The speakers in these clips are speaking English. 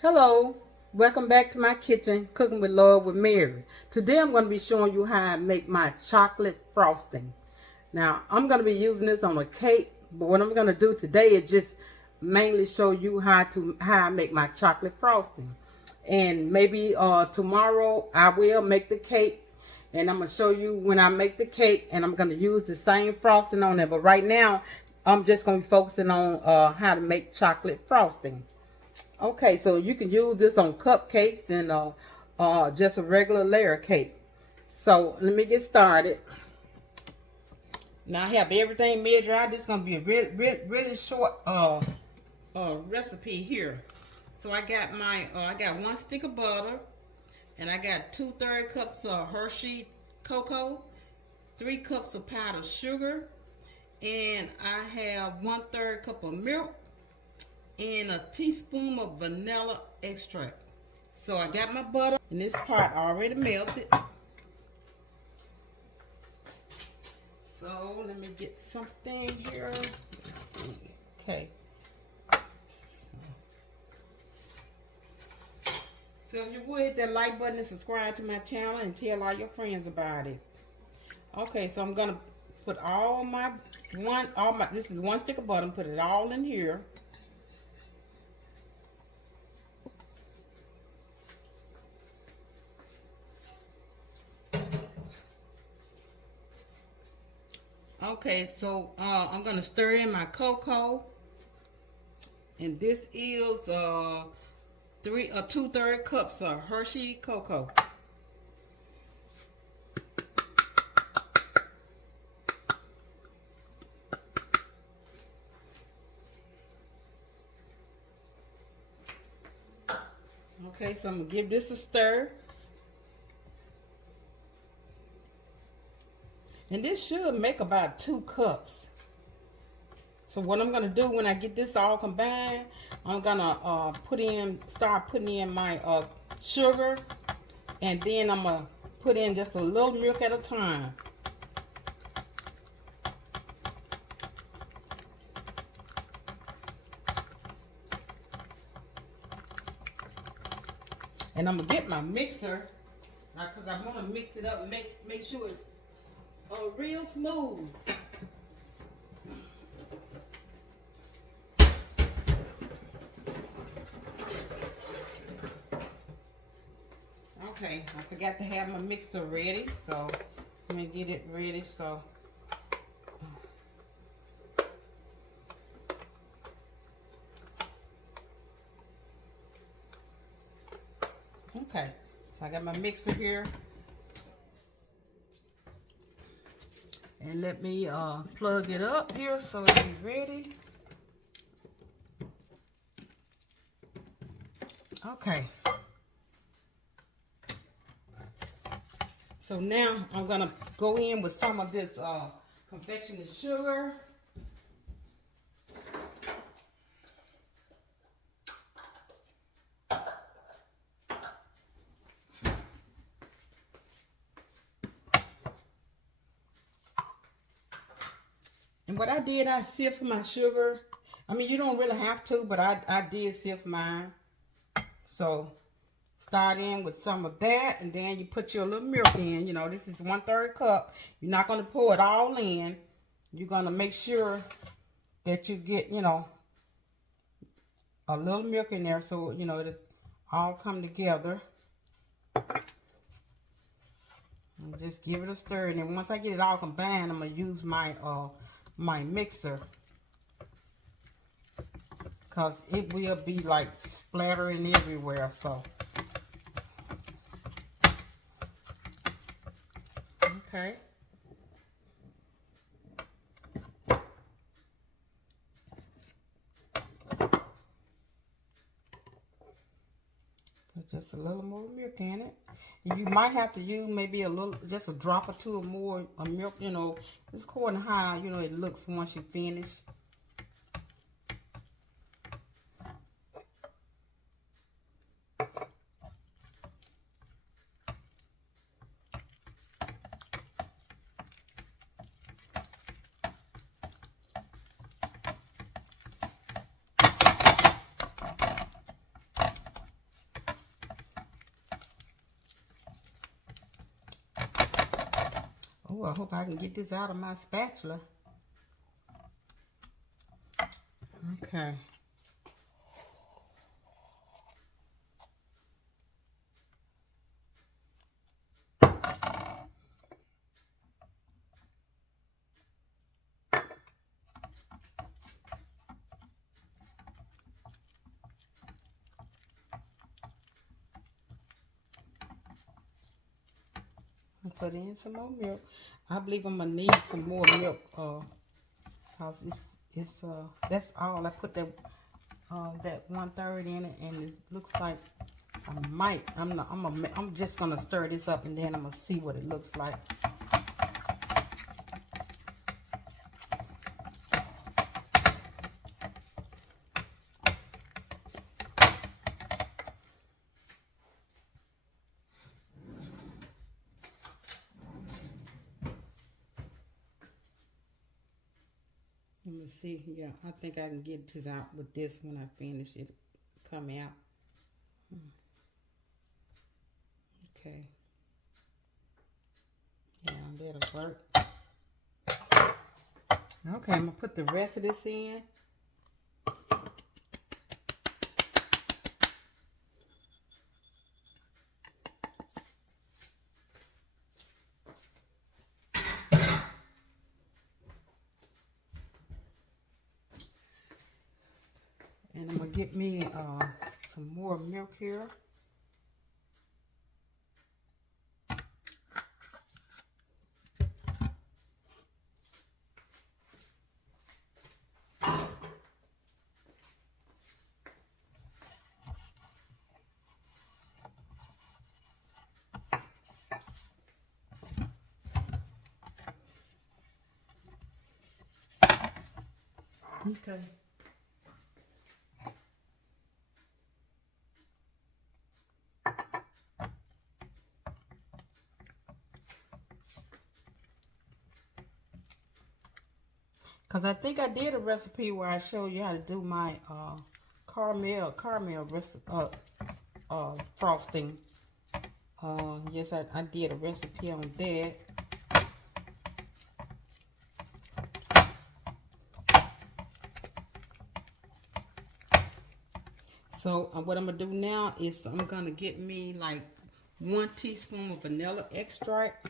Hello, welcome back to my kitchen, Cooking with Lord with Mary. Today I'm going to be showing you how I make my chocolate frosting. Now, I'm going to be using this on a cake, but what I'm going to do today is just mainly show you how I make my chocolate frosting. And maybe tomorrow I will make the cake, and I'm going to show you when I make the cake, and I'm going to use the same frosting on it. But right now, I'm just going to be focusing on how to make chocolate frosting. Okay, so you can use this on cupcakes and just a regular layer cake. So let me get started. Now I have everything measured out. This is gonna be a really short recipe here. So I got I got 1 stick of butter, and I got 2/3 cups of Hershey cocoa, 3 cups of powdered sugar, and I have 1/3 cup of milk, and a teaspoon of vanilla extract. So I got my butter in this pot already melted. So let me get something here. Let's see. Okay. So if you would, hit that like button and subscribe to my channel and tell all your friends about it. Okay, so I'm gonna put this is 1 stick of butter, put it all in here. Okay, so I'm gonna stir in my cocoa, and this is 2/3 cups of Hershey cocoa. Okay, so I'm gonna give this a stir. And this should make about 2 cups. So what I'm gonna do when I get this all combined, I'm gonna start putting in my sugar, and then I'm gonna put in just a little milk at a time. And I'm gonna get my mixer because I want to mix it up, make sure it's real smooth. Okay, I forgot to have my mixer ready, so let me get it ready. So okay, so I got my mixer here. And let me plug it up here so it'll be ready. Okay. So now I'm gonna go in with some of this confectionery sugar. And what I did, I sift my sugar. I mean, you don't really have to, but I did sift mine. So start in with some of that, and then you put your little milk in. You know, this is 1/3 cup. You're not going to pour it all in. You're going to make sure that you get, you know, a little milk in there so, you know, it all come together. And just give it a stir, and then once I get it all combined, I'm going to use my my mixer, because it will be like splattering everywhere. So okay, put just a little more milk in it. You might have to use maybe just a drop or two or more of milk, you know. It's according to how, you know, it looks once you finish. Oh, I hope I can get this out of my spatula. Okay. Put in some more milk. I believe I'm gonna need some more milk, cause it's that's all. I put that 1/3 in it, and it looks like I'm just gonna stir this up, and then I'm gonna see what it looks like. Let me see. Yeah, I think I can get this out with this when I finish it. Come out. Okay. Yeah, that'll work. Okay, I'm gonna put the rest of this in. And I'm gonna get me some more milk here. Okay. Cause I think I did a recipe where I showed you how to do my caramel frosting. Yes, I did a recipe on that. So what I'm gonna do now is I'm gonna get me like 1 teaspoon of vanilla extract.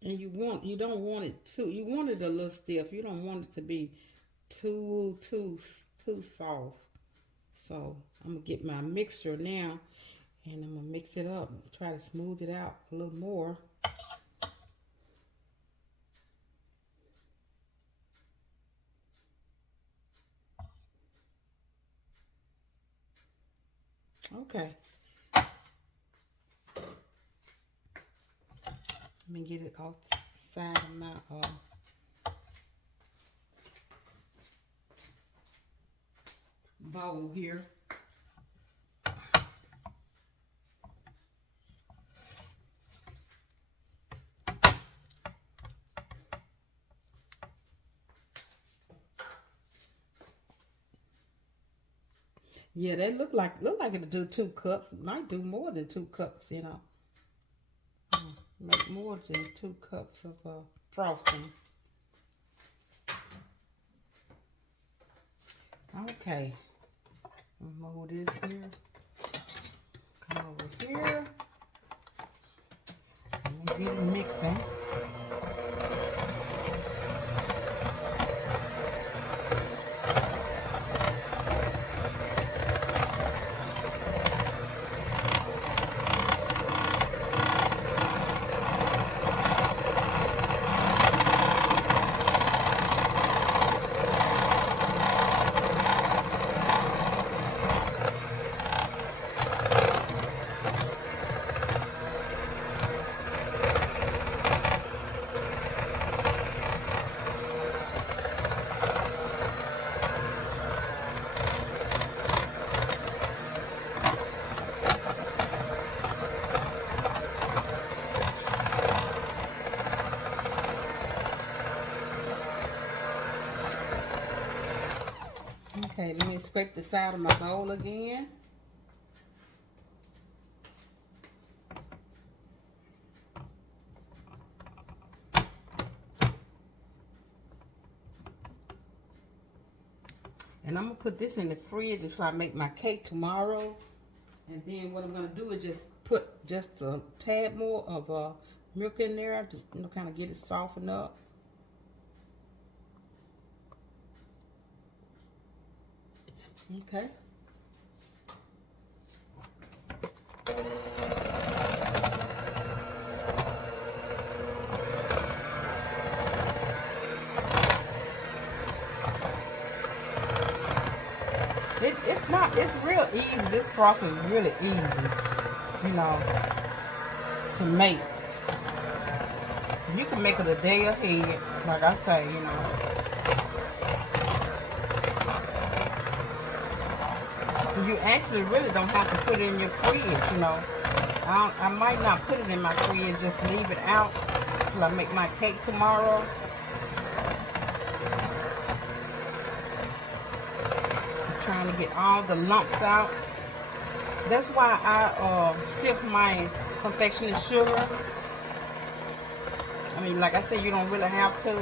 And you don't want it you want it a little stiff. You don't want it to be too soft. So I'm gonna get my mixture now, and I'm gonna mix it up, try to smooth it out a little more. Okay. Let me get it off the side of my bowl here. Yeah, they look like it'll do 2 cups. Might do more than 2 cups, you know. Make more than 2 cups of frosting. Okay. Move this here. Come over here. And get it mixing. Okay, let me scrape the side of my bowl again. And I'm going to put this in the fridge until I make my cake tomorrow. And then what I'm going to do is just put just a tad more of milk in there. Just, you know, kind of get it softened up. Okay. It's real easy. This frosting is really easy, you know, to make. You can make it a day ahead, like I say, you know. You actually really don't have to put it in your fridge, you know. I might not put it in my fridge, just leave it out till I make my cake tomorrow. I'm trying to get all the lumps out. That's why I sift my confectioner's sugar. I mean, like I said, you don't really have to.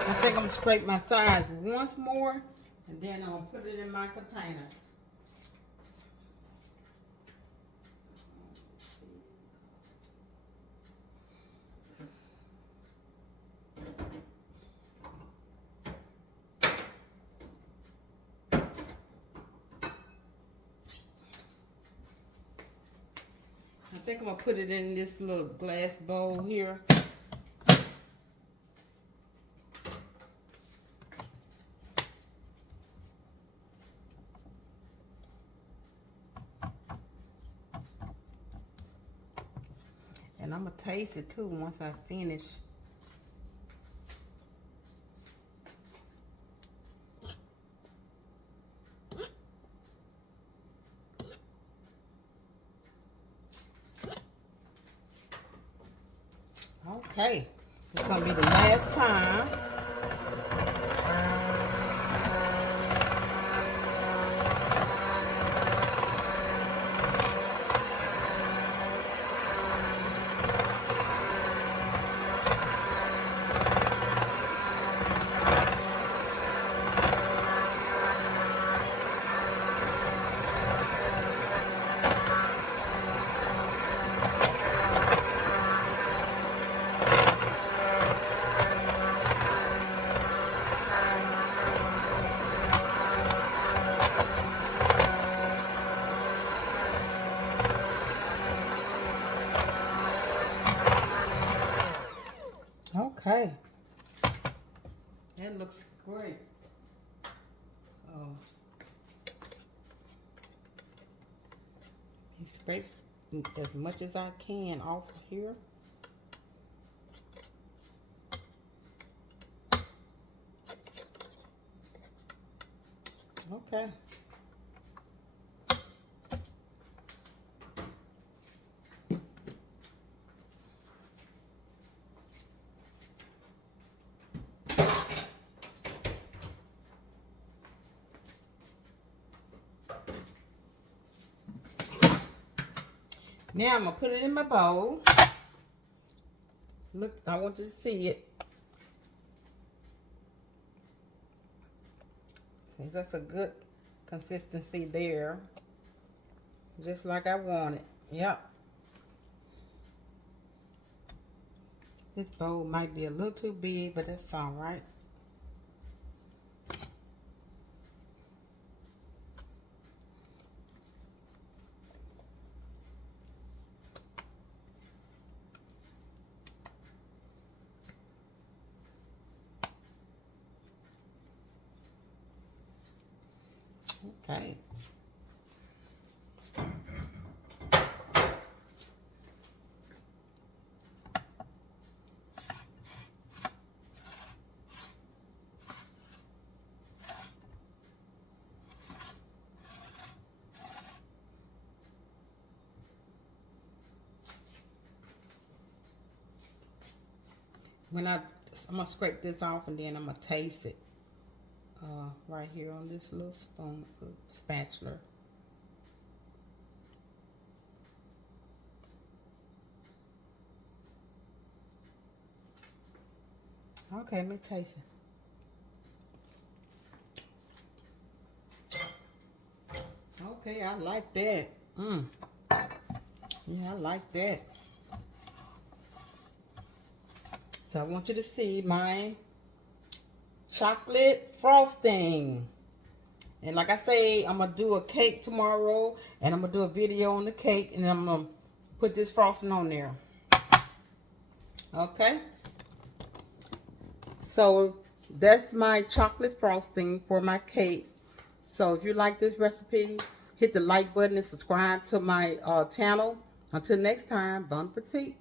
I think I'm going to scrape my sides once more, and then I'm going to put it in my container. I think I'm going to put it in this little glass bowl here. And I'm going to taste it too once I finish. Okay, it's going to be the last time. Okay, that looks great. Scrape as much as I can off here. Okay. Now I'm going to put it in my bowl. Look, I want you to see it. See, that's a good consistency there. Just like I want it. Yep. This bowl might be a little too big, but that's all right. Okay. I'm gonna scrape this off and then I'm gonna taste it right here on this little spoon spatula. Okay, let me taste it. Okay, I like that. Yeah, I like that. So I want you to see my chocolate frosting. And like I say, I'm going to do a cake tomorrow. And I'm going to do a video on the cake. And I'm going to put this frosting on there. Okay. So that's my chocolate frosting for my cake. So if you like this recipe, hit the like button and subscribe to my channel. Until next time, bon appetit.